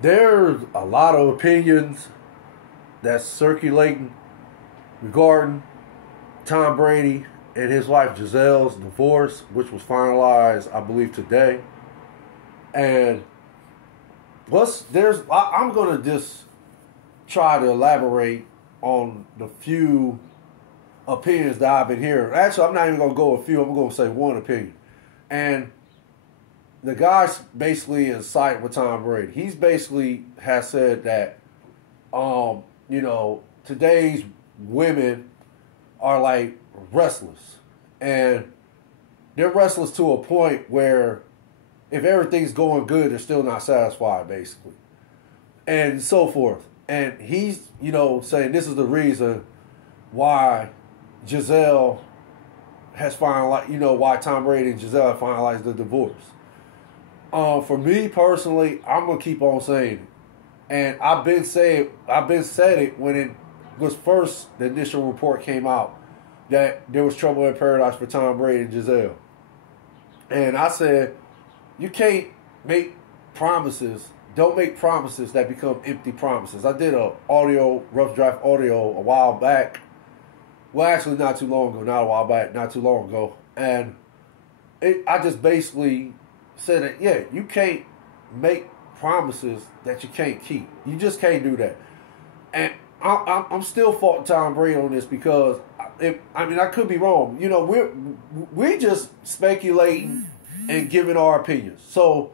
There's a lot of opinions that's circulating regarding Tom Brady and his wife Gisele's divorce, which was finalized, I believe, today. And I'm gonna just try to elaborate on the few opinions that I've been hearing. Actually, I'm not even gonna go a few. I'm gonna say one opinion, and the guy's basically in sight with Tom Brady. He's basically has said that, today's women are like restless, and they're restless to a point where if everything's going good, they're still not satisfied, basically, and so forth. And he's, saying this is the reason why Gisele has finalized, why Tom Brady and Gisele have finalized the divorce. For me personally, I'm gonna keep on saying it, and I've been said it when it was first the initial report came out that there was trouble in paradise for Tom Brady and Gisele, and I said you can't make promises. Don't make promises that become empty promises. I did a rough draft audio a while back. Well, actually, not too long ago. Not a while back. Not too long ago, and I just basically said that, yeah, you can't make promises that you can't keep. You just can't do that. And I'm still faulting Tom Brady on this because, I could be wrong. We're just speculating and giving our opinions. So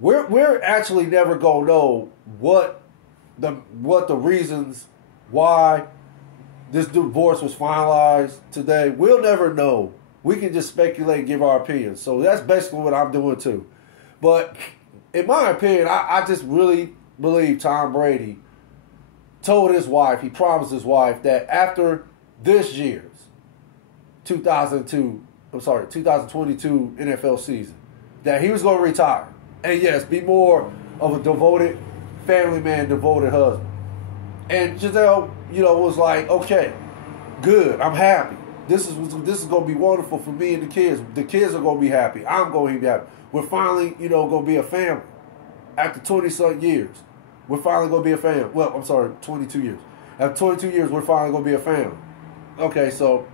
we're actually never gonna know what the reasons why this divorce was finalized today. We'll never know. We can just speculate and give our opinions. So that's basically what I'm doing too. But in my opinion, I just really believe Tom Brady told his wife, he promised his wife that after this year's 2022 NFL season, that he was going to retire. And yes, be more of a devoted family man, devoted husband. And Gisele, was like, okay, good, I'm happy. This is going to be wonderful for me and the kids. The kids are going to be happy. I'm going to be happy. We're finally, going to be a family. After 20-some years, we're finally going to be a family. Well, I'm sorry, 22 years. After 22 years, we're finally going to be a family. Okay, so,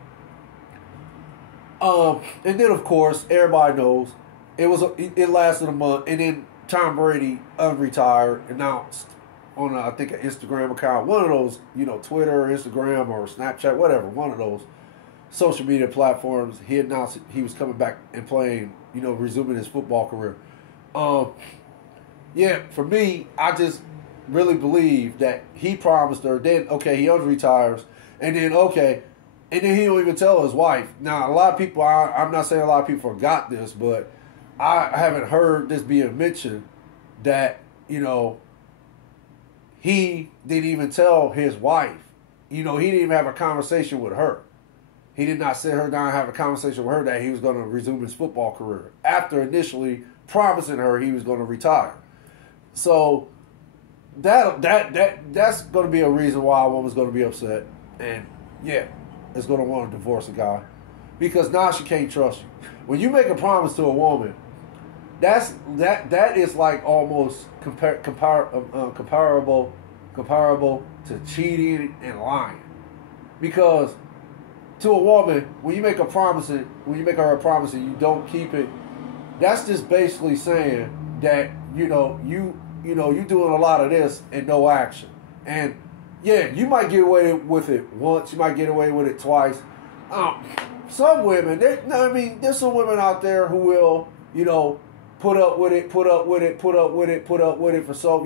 and then of course, everybody knows it lasted a month, and then Tom Brady unretired, announced on I think an Instagram account, one of those, Twitter, Instagram, or Snapchat, whatever, one of those social media platforms. He announced he was coming back and playing, resuming his football career. For me, I just really believe that he promised her. Then okay, he unretires, and then and then he don't even tell his wife. Now a lot of people, I'm not saying a lot of people forgot this, but I haven't heard this being mentioned that he didn't even tell his wife. He didn't even have a conversation with her. He did not sit her down and have a conversation with her that he was going to resume his football career after initially promising her he was going to retire. So that's going to be a reason why a woman's going to be upset, and is going to want to divorce a guy because now she can't trust you. When you make a promise to a woman, that is like almost comparable to cheating and lying, because to a woman, when you make her a promise and you don't keep it, that's just basically saying that you doing a lot of this and no action. And you might get away with it once, you might get away with it twice. Some women, there's some women out there who will, put up with it for so,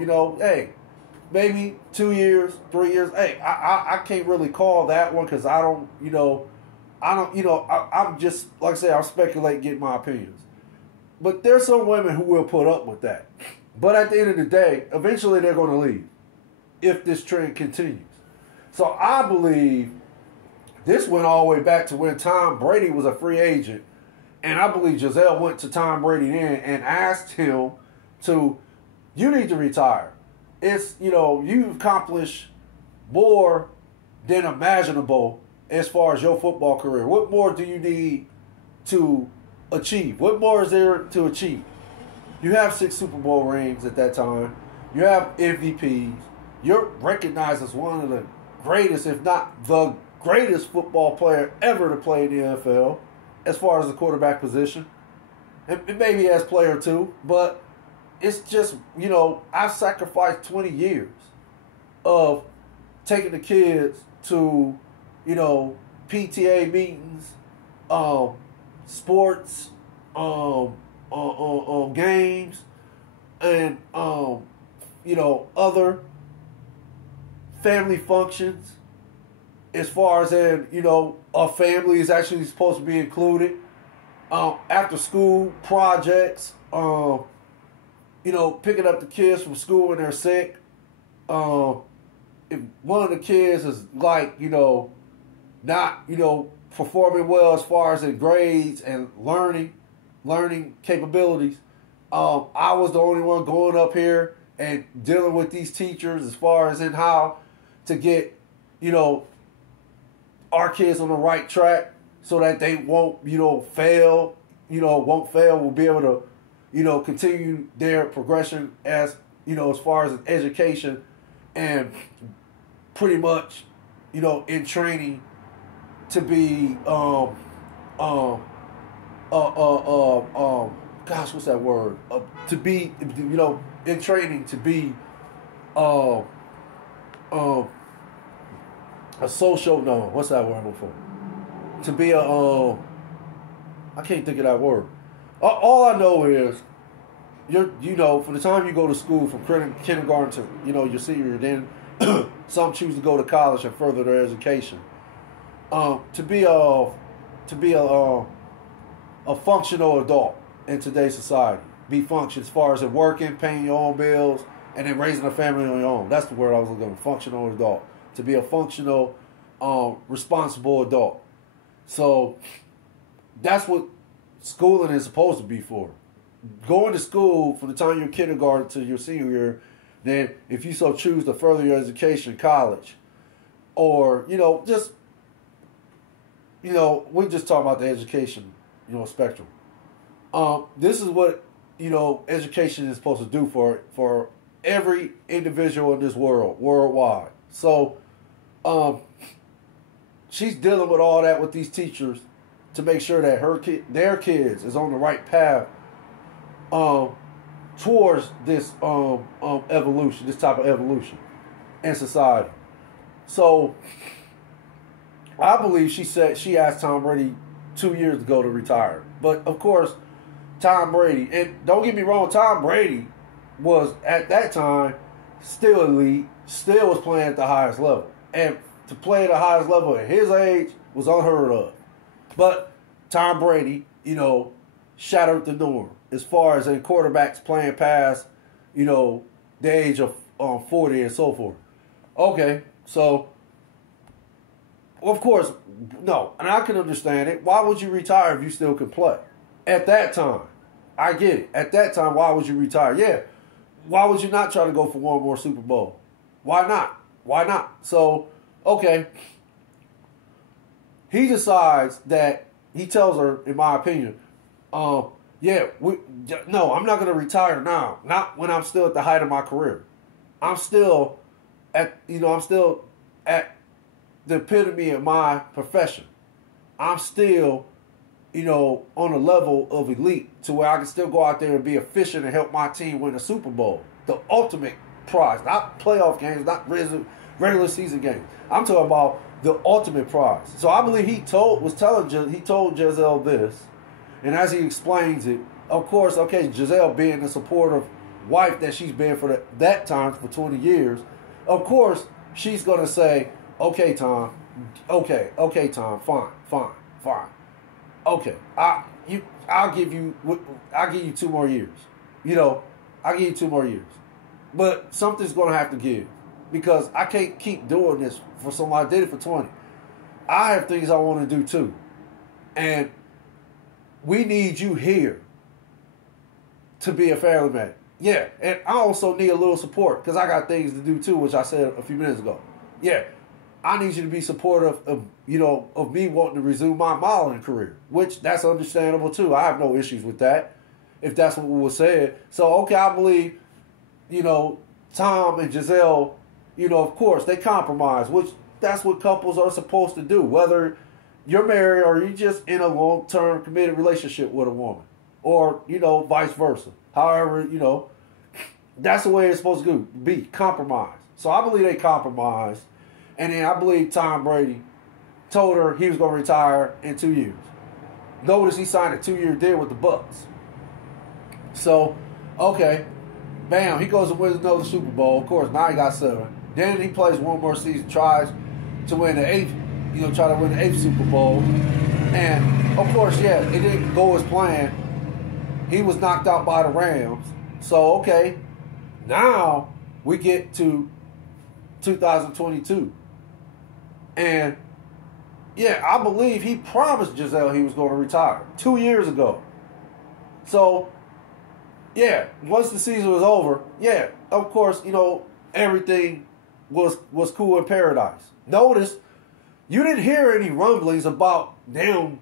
maybe 2 years, 3 years. Hey, I can't really call that one because I'm just, like I say, I'm speculating, getting my opinions. But there's some women who will put up with that. But at the end of the day, eventually they're going to leave if this trend continues. So I believe this went all the way back to when Tom Brady was a free agent. And I believe Gisele went to Tom Brady then and asked him you need to retire. It's, you've accomplished more than imaginable as far as your football career. What more do you need to achieve? What more is there to achieve? You have 6 Super Bowl rings at that time. You have MVPs. You're recognized as one of the greatest, if not the greatest football player ever to play in the NFL as far as the quarterback position. And maybe as player too, but it's just, I've sacrificed 20 years of taking the kids to, PTA meetings, sports, games, and, other family functions, as far as a family is actually supposed to be included. After school projects, picking up the kids from school when they're sick. If one of the kids is not, performing well as far as in grades and learning capabilities, I was the only one going up here and dealing with these teachers as far as in how to get, our kids on the right track so that they won't, fail, will be able to, continue their progression as, as far as education and pretty much, in training to be, gosh, what's that word? To be, in training to be, a social, no, what's that word I'm looking for? To be a, I can't think of that word. All I know is, from the time you go to school from kindergarten to, your senior year, then some choose to go to college and further their education. To be a functional adult in today's society. Be functional as far as in working, paying your own bills, and then raising a family on your own. That's the word I was looking for, functional adult. To be a functional, responsible adult. So that's what schooling is supposed to be for. Going to school from the time you're kindergarten to your senior year, then if you so choose to further your education, college, or, we're just talking about the education, spectrum. This is what, education is supposed to do for every individual in this world, worldwide. So, she's dealing with all that with these teachers to make sure that their kids is on the right path towards this evolution, this type of evolution in society. So I believe she asked Tom Brady 2 years ago to retire. But of course, Tom Brady, and don't get me wrong, Tom Brady was at that time still elite, still was playing at the highest level. And to play at the highest level at his age was unheard of. But Tom Brady, shattered the norm as far as in quarterbacks playing past, the age of 40 and so forth. Okay, so, of course, no, and I can understand it. Why would you retire if you still can play? At that time, I get it. At that time, why would you retire? Yeah, why would you not try to go for one more Super Bowl? Why not? Why not? So, okay, he decides that, he tells her, in my opinion, no, I'm not going to retire now. Not when I'm still at the height of my career. I'm still at the epitome of my profession. I'm still, on a level of elite to where I can still go out there and be efficient and help my team win a Super Bowl. The ultimate prize. Not playoff games, not regular season games. I'm talking about the ultimate prize. So I believe he told Gisele this, and as he explains it, of course, okay, Gisele being the supportive wife that she's been for that time for 20 years, of course, she's going to say, okay, Tom, fine. Okay, I'll give you 2 more years. I'll give you 2 more years. But something's going to have to give. Because I can't keep doing this for somebody. I did it for 20. I have things I want to do too. And we need you here to be a family man. Yeah, and I also need a little support because I got things to do too, which I said a few minutes ago. Yeah, I need you to be supportive of, of me wanting to resume my modeling career, which that's understandable too. I have no issues with that, if that's what was said. So, okay, I believe, Tom and Giselle, of course, they compromise, which that's what couples are supposed to do. Whether you're married or you're just in a long-term committed relationship with a woman, or, vice versa. However, that's the way it's supposed to be, compromise. So I believe they compromised. And then I believe Tom Brady told her he was going to retire in 2 years. Notice he signed a 2-year deal with the Bucks. So, okay, bam, he goes and wins another Super Bowl. Of course, now he got 7. Then he plays one more season, tries to win the 8th, try to win the 8th Super Bowl. And, of course, yeah, it didn't go as planned. He was knocked out by the Rams. So, okay, now we get to 2022. And, yeah, I believe he promised Giselle he was going to retire 2 years ago. So, yeah, once the season was over, yeah, of course, everything was cool in paradise. Notice, you didn't hear any rumblings about them,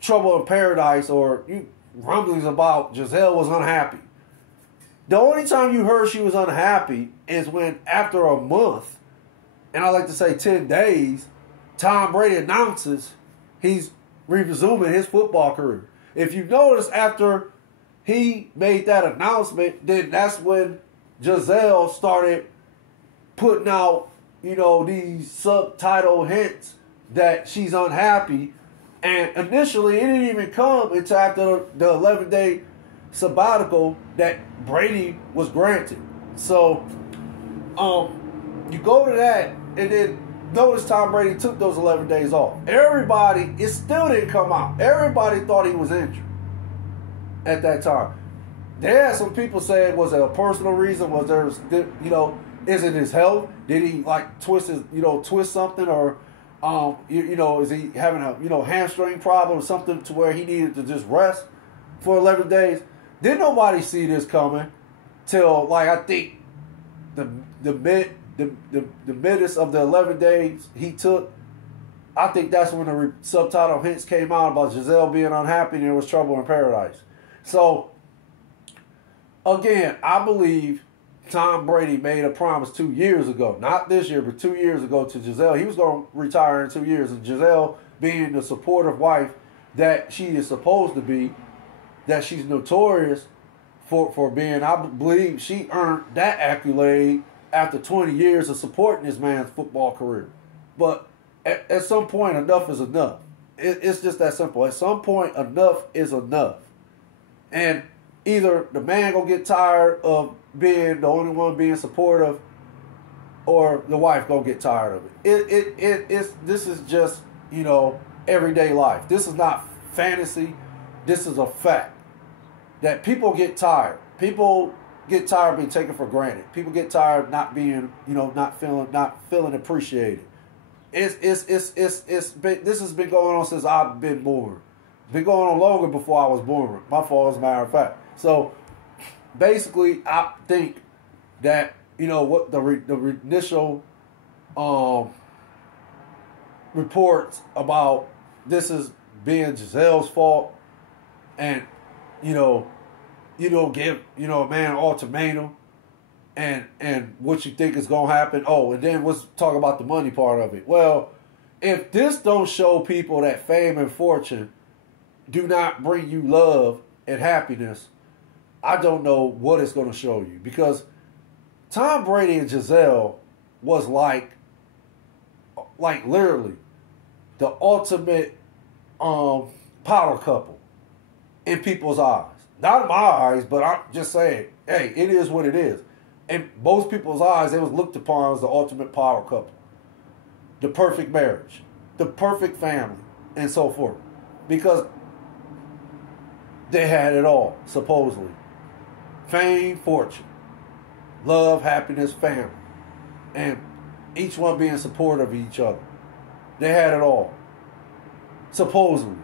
trouble in paradise, or rumblings about Giselle was unhappy. The only time you heard she was unhappy is when, after a month, and I like to say 10 days, Tom Brady announces he's resuming his football career. If you notice, after he made that announcement, then that's when Giselle started putting out, these subtitle hints that she's unhappy. And initially, it didn't even come until after the 11-day sabbatical that Brady was granted. So, you go to that, and then notice Tom Brady took those 11 days off. It still didn't come out. Everybody thought he was injured at that time. There had some people saying, was it a personal reason? Was there, is it his health? Did he twist something, or is he having a hamstring problem or something to where he needed to just rest for 11 days? Didn't nobody see this coming till I think the midst of the 11 days he took. I think that's when the subtitle hints came out about Giselle being unhappy and there was trouble in paradise. So, again, I believe Tom Brady made a promise 2 years ago, not this year, but 2 years ago, to Giselle. He was going to retire in 2 years, and Giselle, being the supportive wife that she is supposed to be, that she's notorious for being, I believe she earned that accolade after 20 years of supporting this man's football career. But at some point, enough is enough. It's just that simple. At some point, enough is enough. And either the man gonna get tired of being the only one being supportive, or the wife gonna get tired of it. This is just, everyday life. This is not fantasy. This is a fact. That people get tired. People get tired of being taken for granted. People get tired of not being, not feeling appreciated. This has been going on since I've been born. Been going on longer before I was born. My fault, as a matter of fact. So, basically, I think that, what the initial reports about this is being Giselle's fault, and, you don't give, a man an ultimatum, and what you think is going to happen. Oh, and then let's talk about the money part of it. Well, if this don't show people that fame and fortune do not bring you love and happiness, I don't know what it's going to show you. Because Tom Brady and Giselle was like literally the ultimate power couple in people's eyes. Not in my eyes, but I'm just saying, hey, it is what it is. In most people's eyes, it was looked upon as the ultimate power couple. The perfect marriage. The perfect family. And so forth. Because they had it all, supposedly. Fame, fortune. Love, happiness, family. And each one being supportive of each other. They had it all. Supposedly.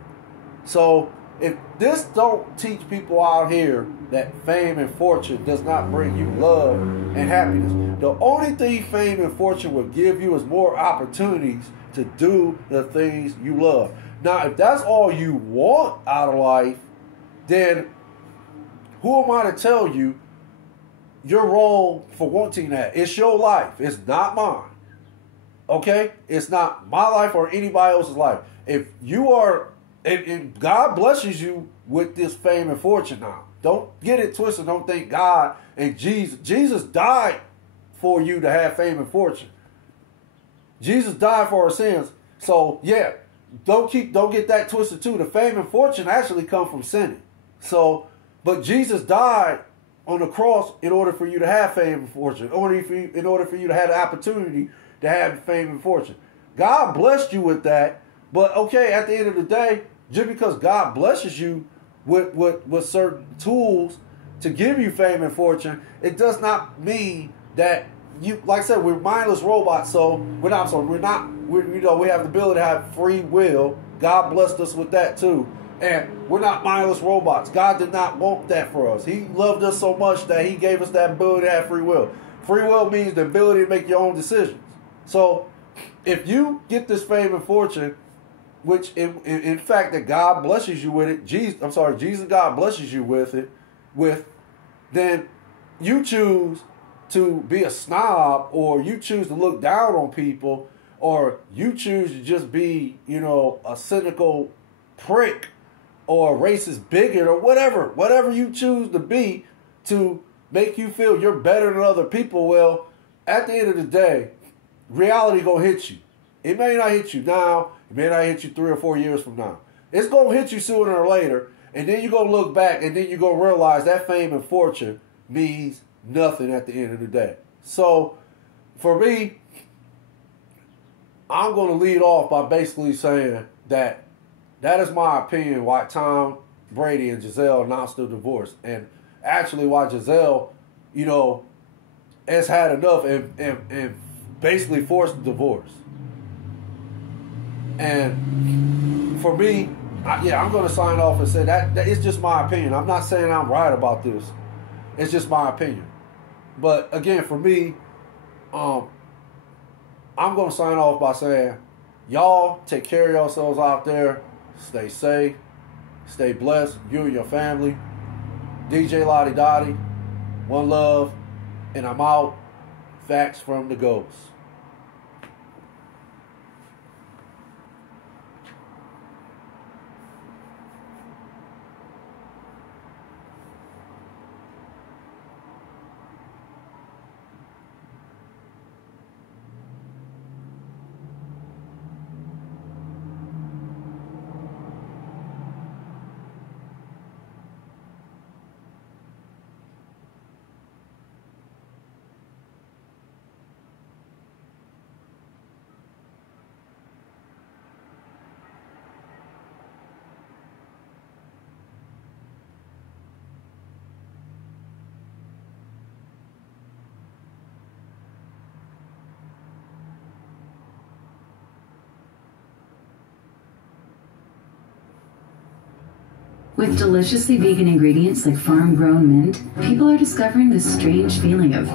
So, if this don't teach people out here that fame and fortune does not bring you love and happiness, the only thing fame and fortune will give you is more opportunities to do the things you love. Now, if that's all you want out of life, then who am I to tell you you're wrong for wanting that. It's your life. It's not mine. Okay? It's not my life or anybody else's life. If you are, and God blesses you with this fame and fortune now. Don't get it twisted. Don't think God and Jesus died for you to have fame and fortune. Jesus died for our sins. So yeah, don't get that twisted too. The fame and fortune actually come from sinning. So, but Jesus died on the cross in order for you to have fame and fortune. In order for you to have the opportunity to have fame and fortune. God blessed you with that. But okay, at the end of the day, just because God blesses you with certain tools to give you fame and fortune, it does not mean that you, like I said, we're mindless robots. So we have the ability to have free will. God blessed us with that too. And we're not mindless robots. God did not want that for us. He loved us so much that he gave us that ability to have free will. Free will means the ability to make your own decisions. So if you get this fame and fortune, which in fact that God blesses you with it, Jesus God blesses you with it, then you choose to be a snob, or you choose to look down on people, or you choose to just be, a cynical prick or a racist bigot or whatever you choose to be to make you feel you're better than other people. Well, at the end of the day, reality gonna hit you. It may not hit you now. It may not hit you 3 or 4 years from now. It's going to hit you sooner or later. And then you're going to look back and then you're going to realize that fame and fortune means nothing at the end of the day. So, for me, I'm going to lead off by basically saying that is my opinion why Tom Brady and Gisele announced their divorce. And actually why Gisele, has had enough and basically forced the divorce. And for me, I'm going to sign off and say that it's just my opinion. I'm not saying I'm right about this. It's just my opinion. But again, for me, I'm going to sign off by saying, y'all take care of yourselves out there. Stay safe. Stay blessed. You and your family. DJ Lottie Dottie. One love. And I'm out. Facts from the Ghost. With deliciously vegan ingredients like farm-grown mint, people are discovering this strange feeling of